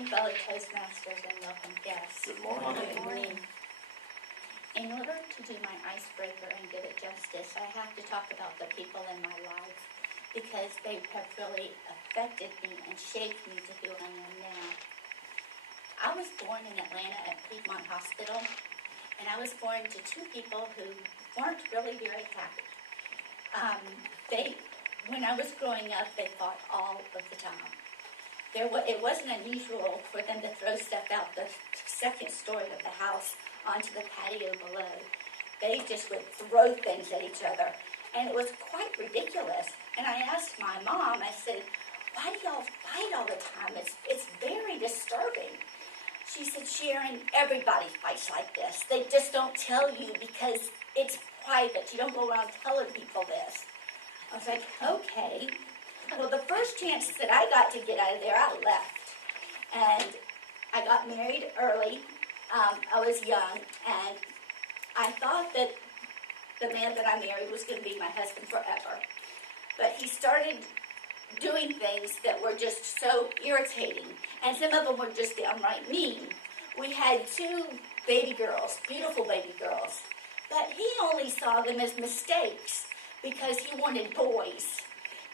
morning, fellow Toastmasters and welcome guests. Good morning. Good morning. In order to do my icebreaker and give it justice, I have to talk about the people in my life because they have really affected me and shaped me to who I am now. I was born in Atlanta at Piedmont Hospital, and I was born to two people who weren't really very happy. When I was growing up, they fought all of the time. It wasn't unusual for them to throw stuff out the second story of the house onto the patio below. They just would throw things at each other, and it was quite ridiculous. And I asked my mom, I said, why do y'all fight all the time? It's very disturbing. She said, Sharyn, everybody fights like this. They just don't tell you because it's private. You don't go around telling people this. I was like, okay. Well, the first chance that I got to get out of there, I left. And I got married early. I was young, and I thought that the man that I married was going to be my husband forever. But he started doing things that were just so irritating, and some of them were just downright mean. We had two baby girls, beautiful baby girls, but he only saw them as mistakes because he wanted boys.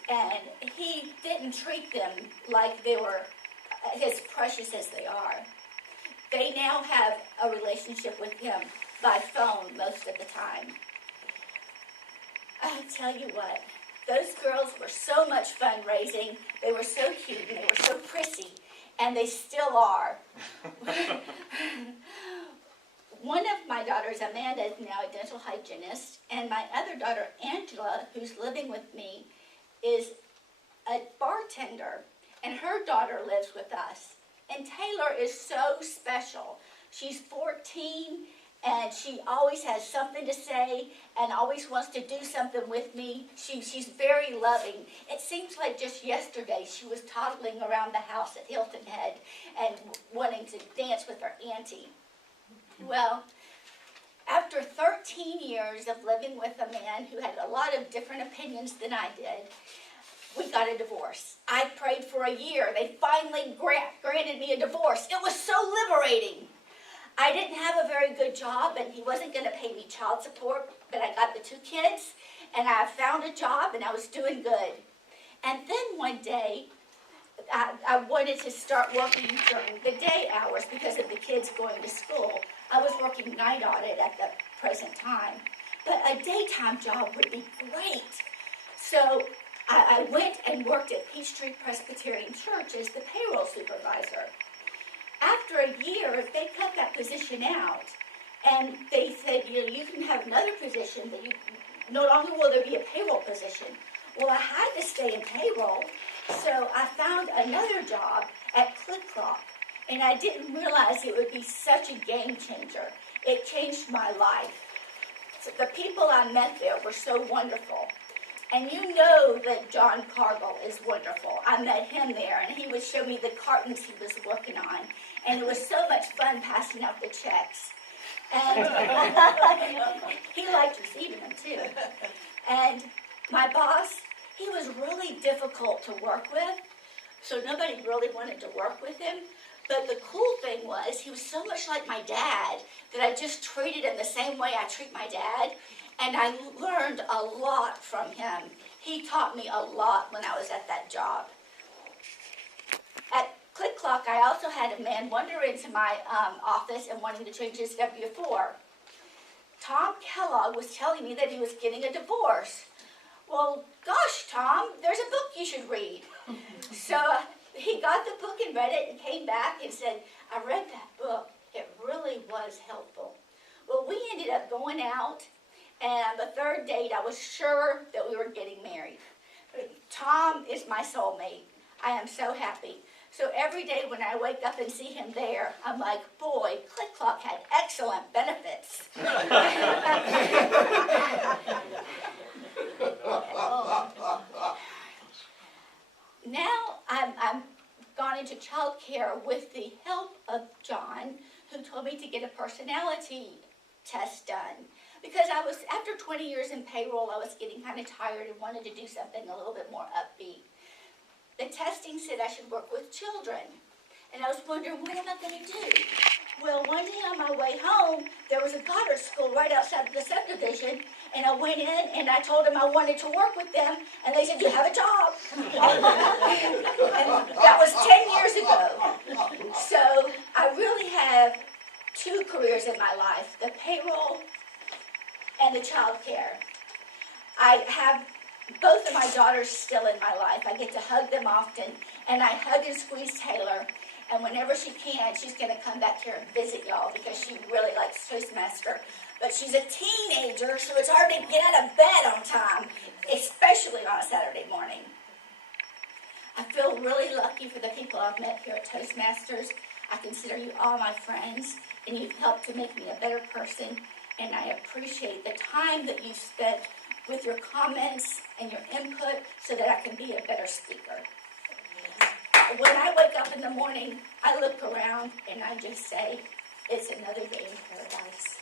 And he didn't treat them like they were as precious as they are. They now have a relationship with him by phone most of the time. I tell you what, those girls were so much fun raising. They were so cute and they were so prissy, and they still are. One of my daughters, Amanda, is now a dental hygienist, and my other daughter, Angela, who's living with me, is a bartender, and her daughter lives with us. And Taylor is so special. She's 14, and she always has something to say and always wants to do something with me. She's very loving. It seems like just yesterday she was toddling around the house at Hilton Head and wanting to dance with her auntie. Well, after 13 years of living with a man who had a lot of different opinions than I did, we got a divorce. I prayed for a year. They finally granted me a divorce. It was so liberating. I didn't have a very good job, and he wasn't going to pay me child support, but I got the two kids, and I found a job, and I was doing good. And then one day, I wanted to start working during the day hours because of the kids going to school. I was working night audit at the present time, but a daytime job would be great. So I went and worked at Peachtree Presbyterian Church as the payroll supervisor. After a year, they cut that position out, and they said, you can have another position, but no longer will there be a payroll position. Well, I had to stay in payroll, so I found another job at Click Clock, and I didn't realize it would be such a game changer. It changed my life. So the people I met there were so wonderful. And you know that John Cargill is wonderful. I met him there, and he would show me the cartons he was working on. And it was so much fun passing out the checks. And he liked receiving them, too. And my boss, he was really difficult to work with, so nobody really wanted to work with him. But the cool thing was, he was so much like my dad that I just treated him the same way I treat my dad. And I learned a lot from him. He taught me a lot when I was at that job. At Click Clock, I also had a man wander into my office and wanting to change his W-4. Tom Kellogg was telling me that he was getting a divorce. Well, gosh, Tom, there's a book you should read. So he got the book and read it and came back and said, I read that book. It really was helpful. Well, we ended up going out. And the third date, I was sure that we were getting married. Tom is my soulmate. I am so happy. So every day when I wake up and see him there, I'm like, boy, Click Clock had excellent benefits. Now I'm gone into child care with the help of John, who told me to get a personality test done. Because after 20 years in payroll, I was getting kind of tired and wanted to do something a little bit more upbeat. The testing said I should work with children. and I was wondering, what am I going to do? Well, one day on my way home, there was a Goddard school right outside of the subdivision, and I went in and I told them I wanted to work with them, and they said, you have a job. And that was 10 years ago. So I really have two careers in my life, the payroll and the child care. I have both of my daughters still in my life. I get to hug them often, and I hug and squeeze Taylor. And whenever she can, she's going to come back here and visit y'all because she really likes Toastmaster. But she's a teenager, so it's hard to get out of bed on time, especially on a Saturday morning. I feel really lucky for the people I've met here at Toastmasters. I consider you all my friends, and you've helped to make me a better person. And I appreciate the time that you've spent with your comments and your input so that I can be a better speaker. When I wake up in the morning, I look around and I just say, it's another day in paradise.